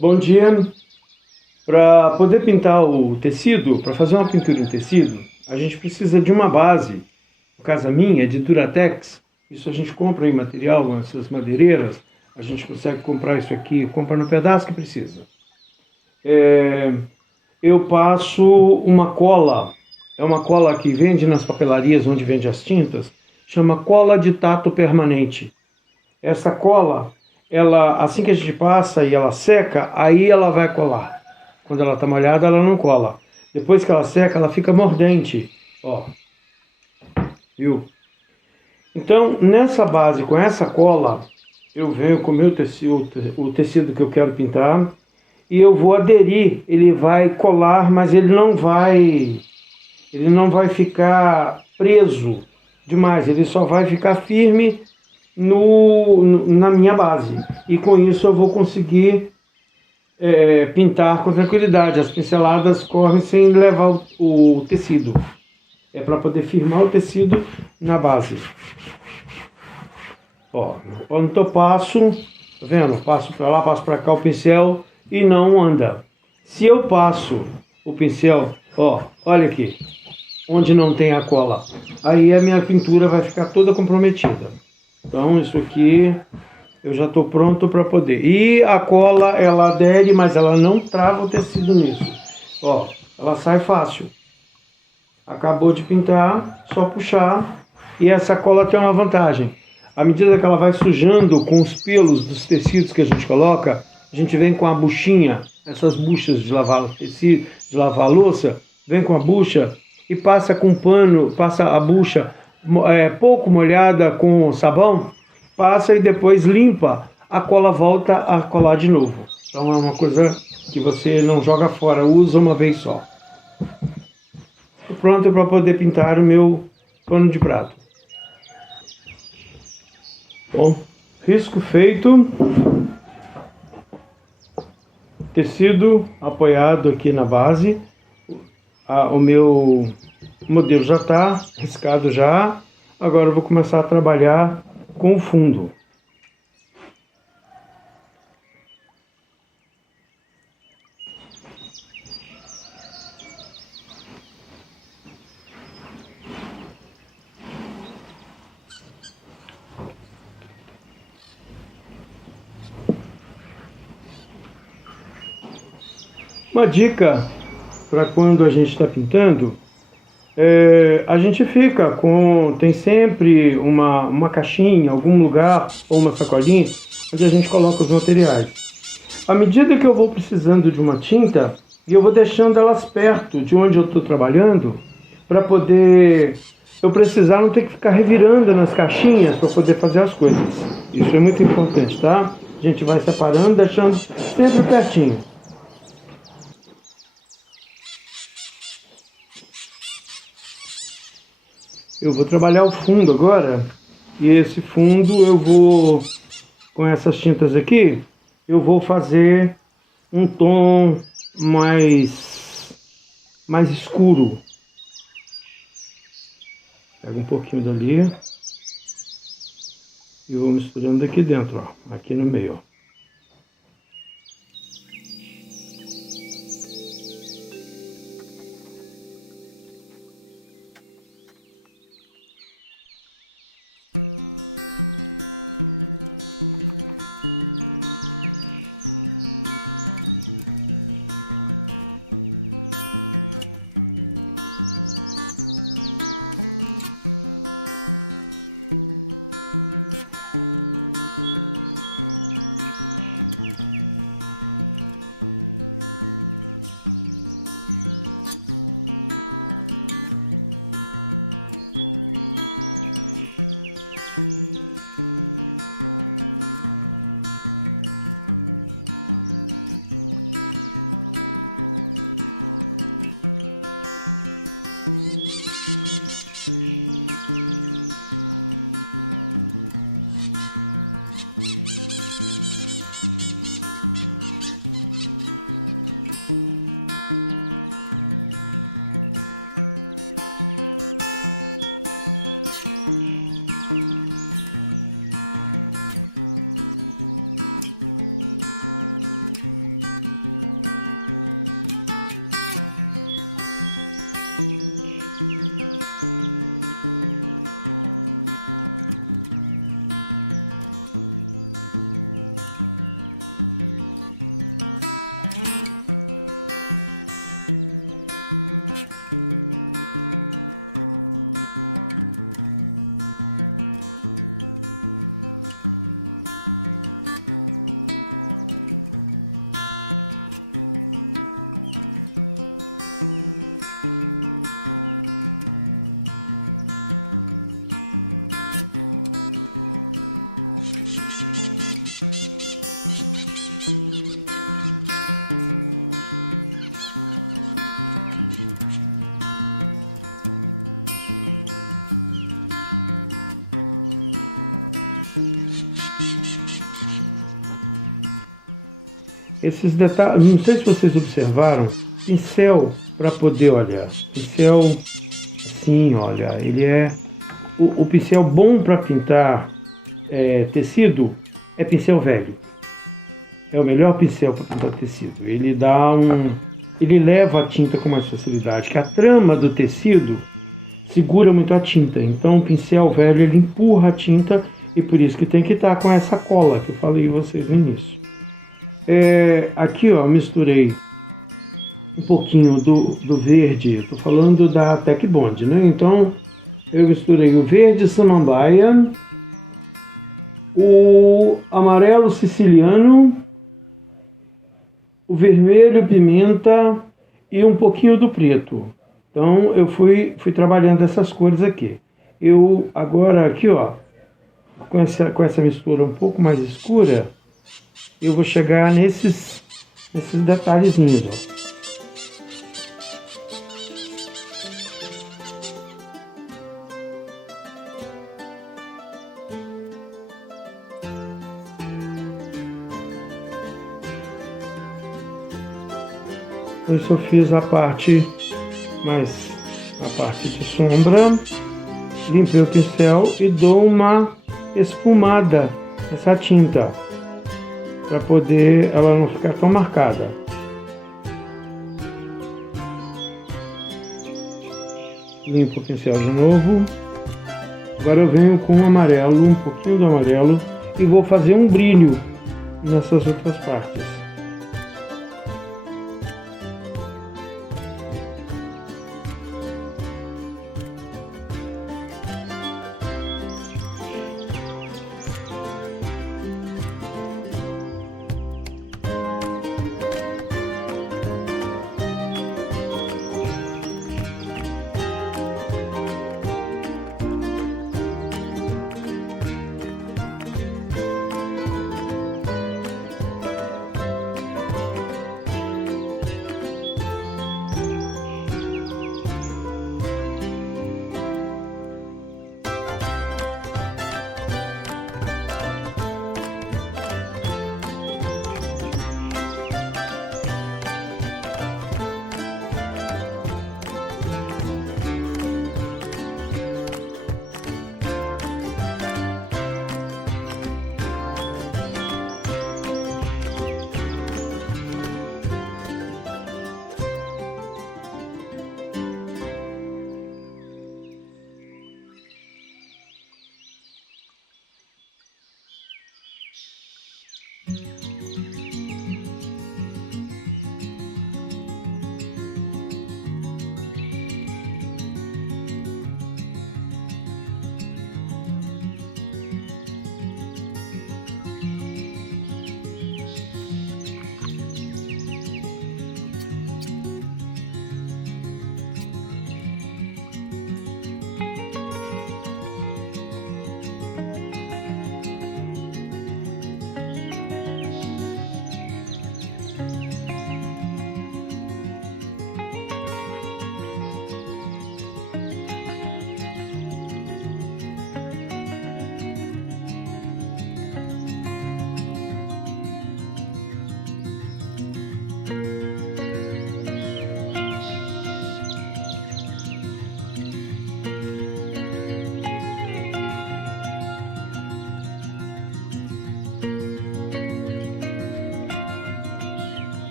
Bom dia. Para poder pintar o tecido, para fazer uma pintura em tecido, a gente precisa de uma base. No caso a minha é de Duratex. Isso a gente compra em material, essas madeireiras. A gente consegue comprar isso aqui, compra no pedaço que precisa. Eu passo uma cola. É uma cola que vende nas papelarias onde vende as tintas. Chama cola de tato permanente. Essa cola, ela, assim que a gente passa e ela seca, aí ela vai colar. Quando ela está molhada, ela não cola. Depois que ela seca, ela fica mordente. Ó, viu? Então, nessa base, com essa cola, eu venho com o meu tecido, o tecido que eu quero pintar, e eu vou aderir. Ele vai colar, mas ele não vai ficar preso demais. Ele só vai ficar firme na minha base. E com isso eu vou conseguir pintar com tranquilidade. As pinceladas correm sem levar o tecido. É para poder firmar o tecido na base. Ó, quando eu passo, tá vendo? Passo para lá, passo para cá o pincel e não anda. Se eu passo o pincel, ó, olha aqui, onde não tem a cola, aí a minha pintura vai ficar toda comprometida. Então isso aqui eu já estou pronto para poder. E a cola, ela adere, mas ela não trava o tecido nisso. Ó, ela sai fácil. Acabou de pintar, só puxar. E essa cola tem uma vantagem. À medida que ela vai sujando com os pelos dos tecidos que a gente coloca, a gente vem com a buchinha, essas buchas de lavar tecido, de lavar louça, vem com a bucha e passa com pano, passa a bucha pouco molhada com sabão, passa e depois limpa, a cola volta a colar de novo. Então é uma coisa que você não joga fora, usa uma vez só. Pronto para poder pintar o meu pano de prato. Bom, risco feito, tecido apoiado aqui na base, o meu modelo já está riscado já, agora eu vou começar a trabalhar com o fundo. Uma dica para quando a gente está pintando, a gente fica tem sempre uma caixinha, algum lugar ou uma sacolinha onde a gente coloca os materiais. À medida que eu vou precisando de uma tinta, eu vou deixando elas perto de onde eu estou trabalhando para poder eu precisar não ter que ficar revirando nas caixinhas para poder fazer as coisas. Isso é muito importante, tá? A gente vai separando, deixando sempre pertinho. Eu vou trabalhar o fundo agora, e esse fundo eu vou, com essas tintas aqui, eu vou fazer um tom mais escuro. Pega um pouquinho dali e vou misturando aqui dentro, ó, aqui no meio, ó. esses detalhes, não sei se vocês observaram, pincel para poder, olha, pincel, sim, olha, ele é o pincel bom para pintar tecido é pincel velho. É o melhor pincel para pintar tecido. Ele leva a tinta com mais facilidade, que a trama do tecido segura muito a tinta. Então o pincel velho ele empurra a tinta e por isso que tem que estar com essa cola que eu falei a vocês no início. Aqui ó, misturei um pouquinho do verde, estou falando da Tech Bond, né? Então eu misturei o verde samambaia, o amarelo siciliano, o vermelho pimenta e um pouquinho do preto. Então eu fui trabalhando essas cores aqui. Eu agora aqui ó, com essa mistura um pouco mais escura, eu vou chegar nesses detalhezinhos ó. Isso eu fiz a parte de sombra, limpei o pincel e dou uma esfumada nessa tinta, para poder ela não ficar tão marcada. Limpo o pincel de novo. Agora eu venho com o amarelo, um pouquinho do amarelo, e vou fazer um brilho nessas outras partes.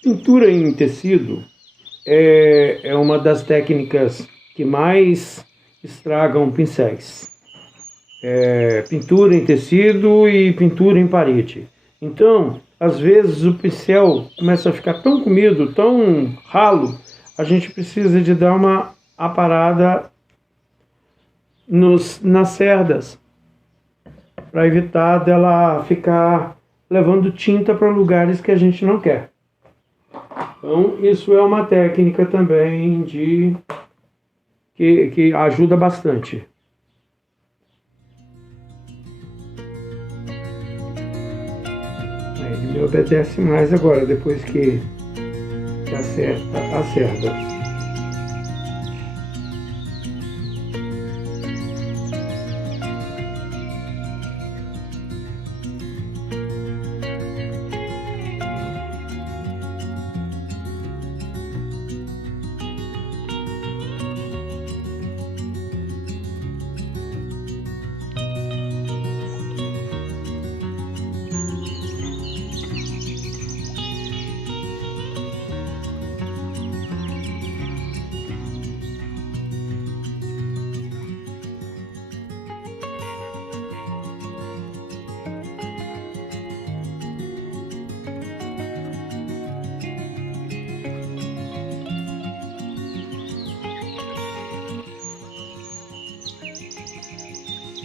Pintura em tecido é uma das técnicas que mais estragam pincéis. Pintura em tecido e pintura em parede. Então, às vezes o pincel começa a ficar tão comido, tão ralo, a gente precisa de dar uma aparada nas cerdas, para evitar dela ficar levando tinta para lugares que a gente não quer. Então, isso é uma técnica também que ajuda bastante. Ele me obedece mais agora, depois que acerta a cerda.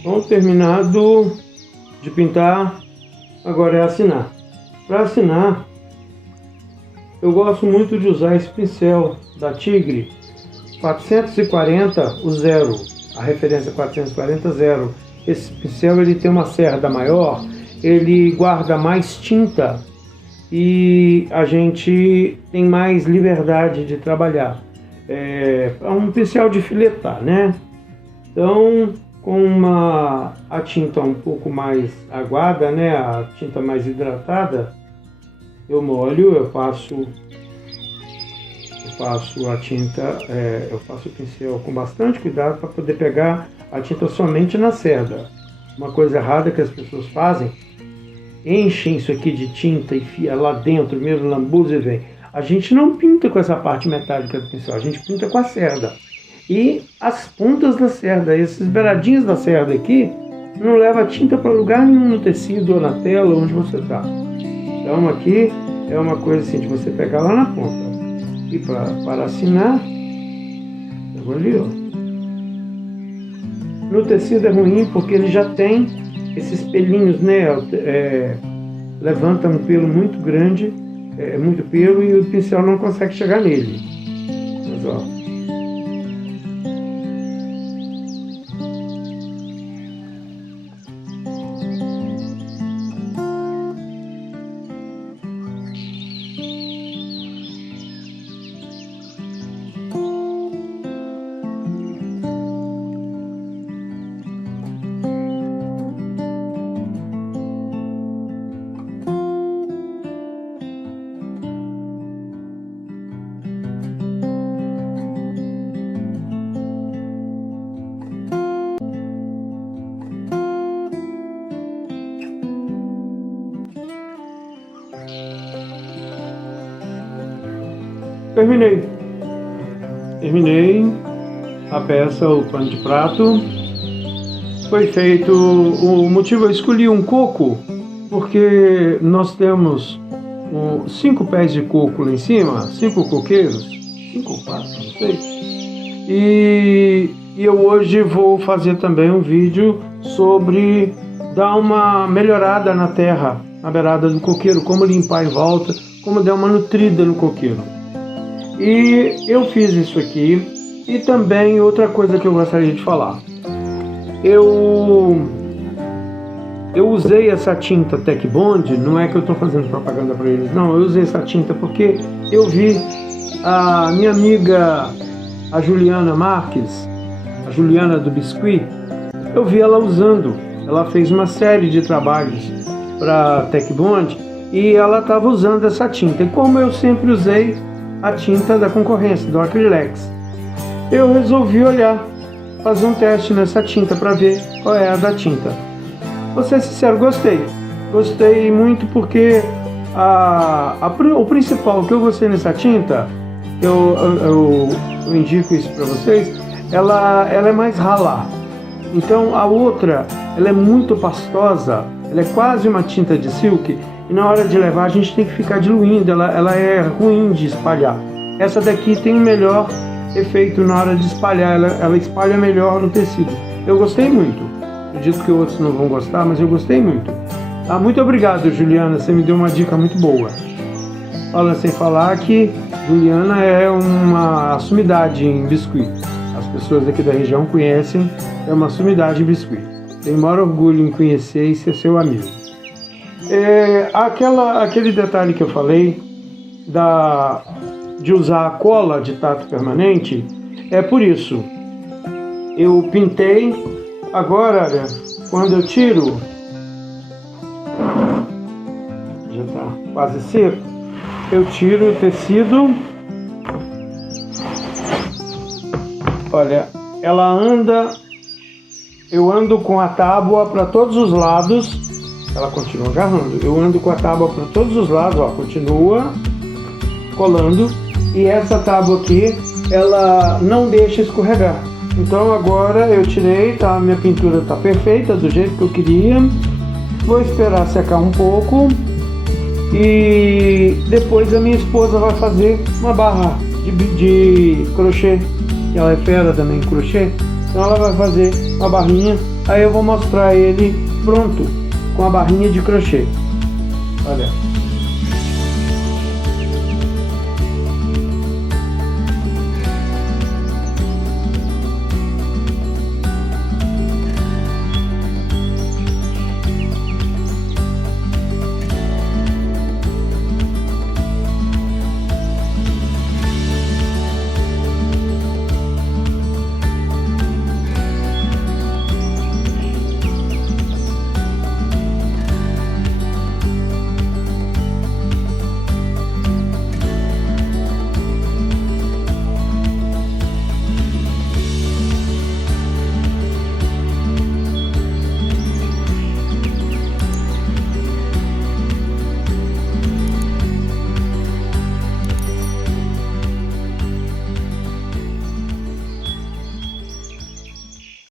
Bom, terminado de pintar, agora é assinar. Para assinar, eu gosto muito de usar esse pincel da Tigre 440, o zero, a referência 440 zero. Esse pincel ele tem uma cerda maior, ele guarda mais tinta e a gente tem mais liberdade de trabalhar. É um pincel de filetar, né? Então, com a tinta um pouco mais aguada, né, a tinta mais hidratada, eu molho, eu passo a tinta, eu passo o pincel com bastante cuidado para poder pegar a tinta somente na cerda. Uma coisa errada que as pessoas fazem, enchem isso aqui de tinta e enfia lá dentro, mesmo lambuza e vem. A gente não pinta com essa parte metálica do pincel, a gente pinta com a cerda. E as pontas da cerda, esses beiradinhos da cerda aqui, não leva tinta para lugar nenhum no tecido ou na tela onde você está. Então aqui é uma coisa assim de você pegar lá na ponta. E para assinar, eu vou ali, ó. No tecido é ruim porque ele já tem esses pelinhos, né? Levanta um pelo muito grande, muito pelo, e o pincel não consegue chegar nele. Mas ó. Terminei a peça, o pano de prato. Foi feito, o motivo eu escolhi um coco, porque nós temos 5 pés de coco lá em cima, 5 coqueiros, 5 ou 4, não sei. E eu hoje vou fazer também um vídeo sobre dar uma melhorada na terra, na beirada do coqueiro, como limpar em volta, como dar uma nutrida no coqueiro. E eu fiz isso aqui. E também outra coisa que eu gostaria de falar. Eu usei essa tinta Tech Bond, não é que eu estou fazendo propaganda para eles, não. Eu usei essa tinta porque eu vi a minha amiga, a Juliana Marques, a Juliana do Biscuit, eu vi ela usando. Ela fez uma série de trabalhos para Tech Bond e ela estava usando essa tinta. E como eu sempre usei a tinta da concorrência, do Acrylex, eu resolvi olhar, fazer um teste nessa tinta para ver qual é a da tinta. Vou ser sincero, gostei muito porque o principal que eu gostei nessa tinta, eu indico isso para vocês, ela é mais rala. Então a outra, ela é muito pastosa, ela é quase uma tinta de silk, e na hora de levar a gente tem que ficar diluindo, ela é ruim de espalhar. Essa daqui tem um melhor efeito na hora de espalhar, ela espalha melhor no tecido. Eu gostei muito, acredito que outros não vão gostar, mas eu gostei muito. Ah, muito obrigado, Juliana, você me deu uma dica muito boa. Olha, sem falar que Juliana é uma sumidade em biscuit. As pessoas aqui da região conhecem, é uma sumidade em biscuit. Tenho o maior orgulho em conhecer e ser seu amigo. Aquele detalhe que eu falei de usar a cola de tato permanente, é por isso. Eu pintei, agora, olha, quando eu tiro, já está quase seco, eu tiro o tecido, olha, ela anda, eu ando com a tábua para todos os lados, ela continua agarrando, eu ando com a tábua para todos os lados, ó, continua colando, e essa tábua aqui, ela não deixa escorregar. Então agora eu tirei, tá? Minha pintura está perfeita, do jeito que eu queria. Vou esperar secar um pouco e depois a minha esposa vai fazer uma barra de crochê. Ela é fera também em crochê, então ela vai fazer uma barrinha. Aí eu vou mostrar ele pronto com a barrinha de crochê. Olha.